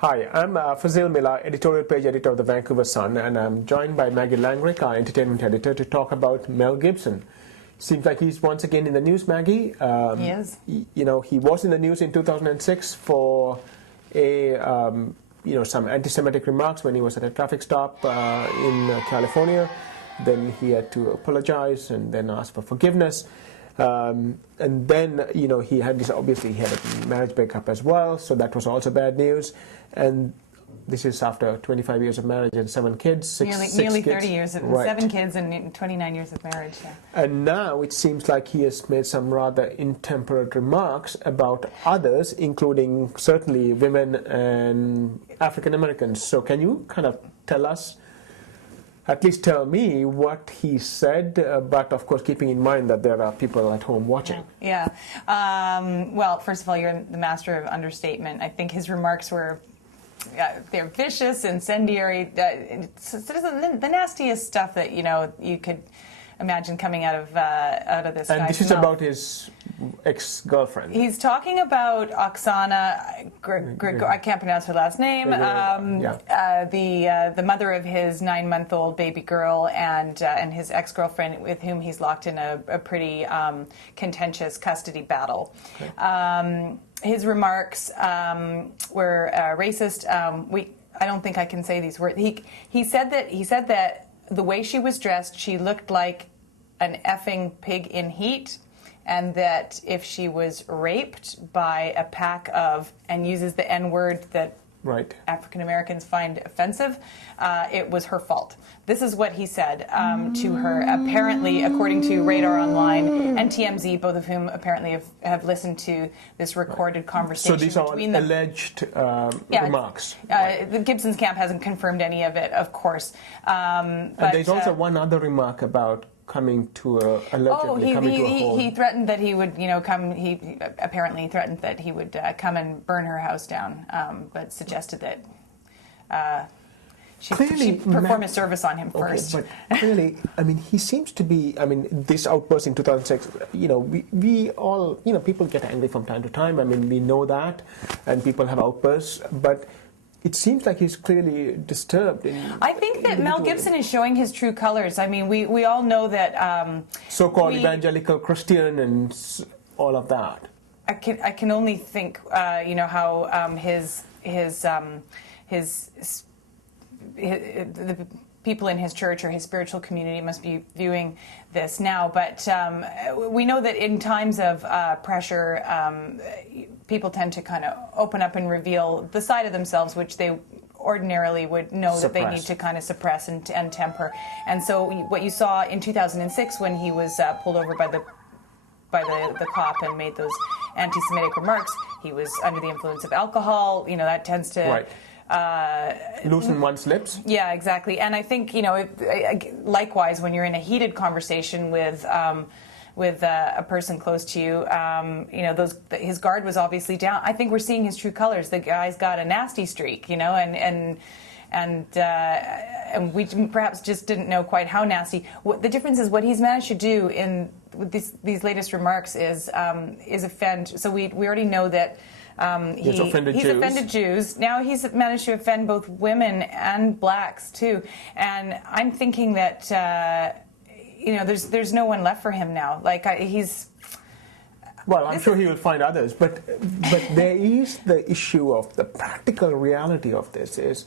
Hi, I'm Fazil Mihlar, editorial page editor of the Vancouver Sun, and I'm joined by Maggie Langrick, our entertainment editor, to talk about Mel Gibson. Seems like he's once again in the news, Maggie. He is. He was in the news in 2006 for some anti-Semitic remarks when he was at a traffic stop in California. Then he had to apologize and then ask for forgiveness. And then, he had a marriage breakup as well, so that was also bad news. And this is after 25 years of marriage and 7 kids, nearly 30 years, right. 7 kids and 29 years of marriage. Yeah. And now it seems like he has made some rather intemperate remarks about others, including certainly women and African Americans. So can you kind of tell us, at least tell me what he said, but of course keeping in mind that there are people at home watching. Yeah. Well, first of all, you're the master of understatement. I think his remarks were, they're vicious, incendiary, the nastiest stuff that, you could imagine coming out of this guy's And this is mouth. about his ex-girlfriend. He's talking about Oksana, I can't pronounce her last name, the mother of his 9-month-old baby girl, and his ex-girlfriend, with whom he's locked in a pretty contentious custody battle. Okay. His remarks were racist. I don't think I can say these words. He said that the way she was dressed, she looked like an effing pig in heat, and that if she was raped by a pack of, and uses the N-word that right. African Americans find offensive, it was her fault. This is what he said to her, apparently, according to Radar Online and TMZ, both of whom apparently have listened to this recorded conversation. So these are between alleged remarks. The Gibson's camp hasn't confirmed any of it, of course. But there's also one other remark about allegedly coming to a home. He threatened that he would, come. He apparently threatened that he would come and burn her house down, but suggested that she perform a service on him first. But clearly, he seems to be. This outburst in 2006. We all, people get angry from time to time. We know that, and people have outbursts, but it seems like he's clearly disturbed. I think that Mel Gibson is showing his true colors. We all know that so-called evangelical Christian and all of that. I can only think, how the people in his church or his spiritual community must be viewing this now. But we know that in times of pressure, people tend to kind of open up and reveal the side of themselves which they ordinarily would know that they need to kind of suppress and temper. And so what you saw in 2006 when he was pulled over by the cop and made those anti-Semitic remarks, he was under the influence of alcohol. That tends to... Right. Loosen one's lips. Yeah, exactly. And I think, likewise, when you're in a heated conversation with a person close to you, his guard was obviously down. I think we're seeing his true colors. The guy's got a nasty streak, and we perhaps just didn't know quite how nasty. The difference is what he's managed to do with these latest remarks is offend. So we already know that. He's offended Jews. Now he's managed to offend both women and blacks too. And I'm thinking that there's no one left for him now. He's. Well, I'm sure he will find others, but there is the issue of the practical reality of this is,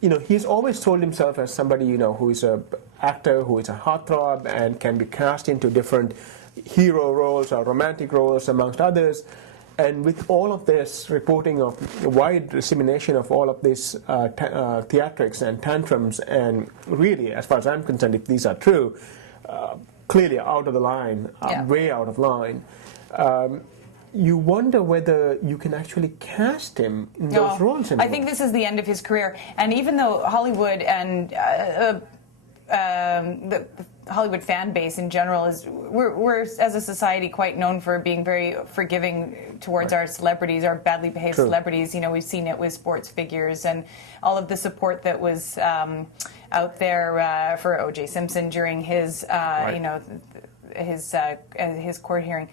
he's always told himself as somebody who is an actor, who is a heartthrob, and can be cast into different hero roles or romantic roles amongst others. And with all of this reporting of the wide dissemination of all of this theatrics and tantrums, and really, as far as I'm concerned, if these are true, clearly out of the line, way out of line, you wonder whether you can actually cast him in those roles anymore. I think this is the end of his career. And even though Hollywood and the Hollywood fan base in general we're as a society quite known for being very forgiving towards our celebrities, our badly behaved celebrities. We've seen it with sports figures and all of the support that was out there for O.J. Simpson during his his court hearing.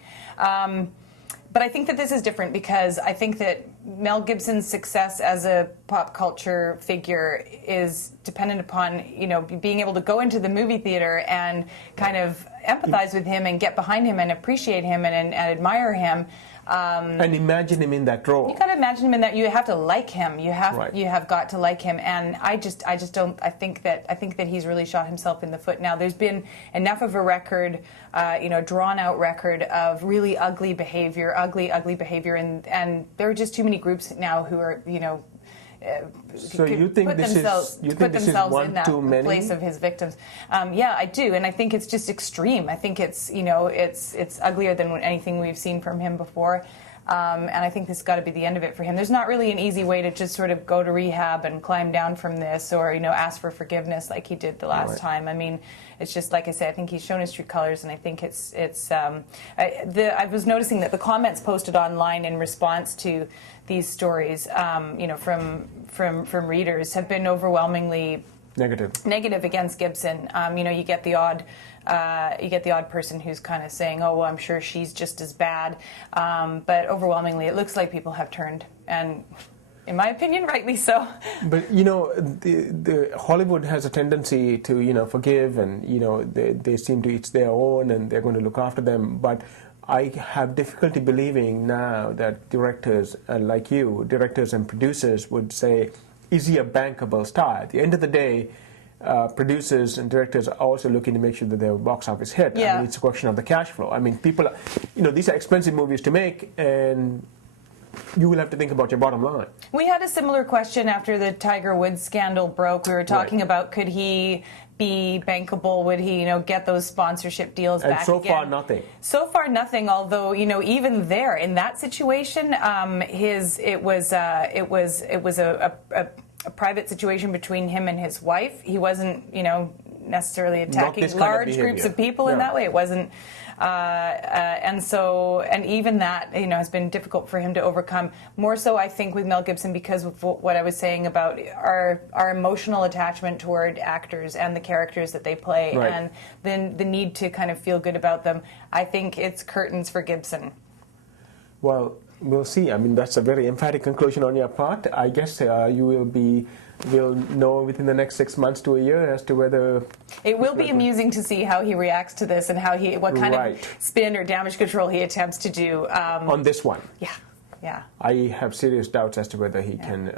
But I think that this is different because I think that Mel Gibson's success as a pop culture figure is dependent upon, being able to go into the movie theater and kind of empathize with him and get behind him and appreciate him and admire him. And imagine him in that role. You got to imagine him in that. You have to like him. You have Right. you have got to like him. And I just don't. I think that he's really shot himself in the foot. Now there's been enough of a record, drawn out record of really ugly behavior, and there are just too many groups now who are So you think this is one in that too many? place of his victims. Yeah, I do, and I think it's just extreme. I think it's uglier than anything we've seen from him before. And I think this has got to be the end of it for him. There's not really an easy way to just sort of go to rehab and climb down from this, or ask for forgiveness like he did the last time. I mean, it's just like I said. I think he's shown his true colors, and I think I was noticing that the comments posted online in response to these stories, from readers, have been overwhelmingly negative against Gibson. You get the odd. Person who's kind of saying, "Oh, well, I'm sure she's just as bad," but overwhelmingly, it looks like people have turned, and in my opinion, rightly so. But the Hollywood has a tendency to forgive, and they seem to each their own, and they're going to look after them. But I have difficulty believing now that directors like you, directors and producers, would say, "Is he a bankable star?" At the end of the day, producers and directors are also looking to make sure that their box office hit. Yeah. I mean, it's a question of the cash flow. I mean, people, these are expensive movies to make, and you will have to think about your bottom line. We had a similar question after the Tiger Woods scandal broke. We were talking about, could he be bankable? Would he, get those sponsorship deals back again? And so far, nothing. So far, nothing. Although, even there in that situation, it was a private situation between him and his wife. He wasn't, necessarily attacking large groups of people in that way. It wasn't, and even that, has been difficult for him to overcome. More so, I think, with Mel Gibson because of what I was saying about our emotional attachment toward actors and the characters that they play, and then the need to kind of feel good about them. I think it's curtains for Gibson. Well, we'll see. I mean, that's a very emphatic conclusion on your part. I guess we'll know within the next 6 months to a year as to whether... It will be amusing to see how he reacts to this and what kind of spin or damage control he attempts to do. On this one. Yeah. I have serious doubts as to whether he can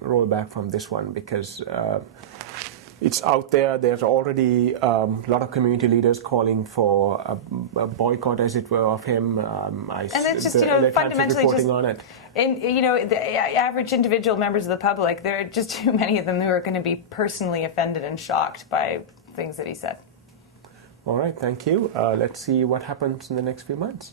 roll back from this one because... it's out there. There's already a lot of community leaders calling for a boycott, as it were, of him. And it's just, fundamentally just on it. And, the average individual members of the public, there are just too many of them who are going to be personally offended and shocked by things that he said. All right, thank you. Let's see what happens in the next few months.